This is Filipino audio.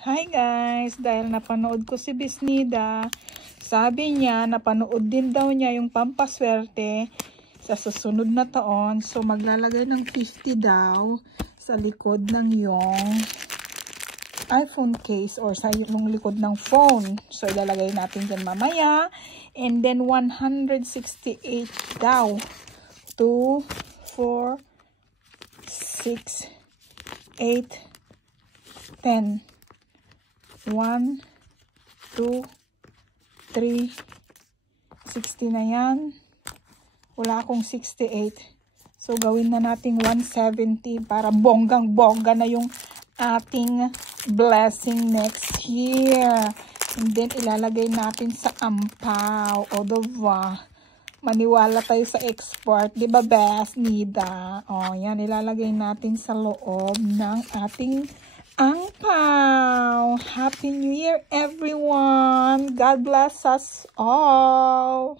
Hi guys, dahil napanood ko si Bisnida, sabi niya napanood din daw niya yung pampaswerte sa susunod na taon. So maglalagay ng 50 daw sa likod ng yung iPhone case or sa yung likod ng phone. So ilalagay natin dyan mamaya. And then 168 daw. 2, 4, 6, 8, 10. 1, 2, 3, 60 na yan. Wala akong 68. So, gawin na natin 170 para bonggang-bongga na yung ating blessing next year. And then, ilalagay natin sa ampaw. O, diba? Maniwala tayo sa export. Diba, best, Nida? O, yan. Ilalagay natin sa loob ng ating ampaw. Happy New Year, everyone. God bless us all.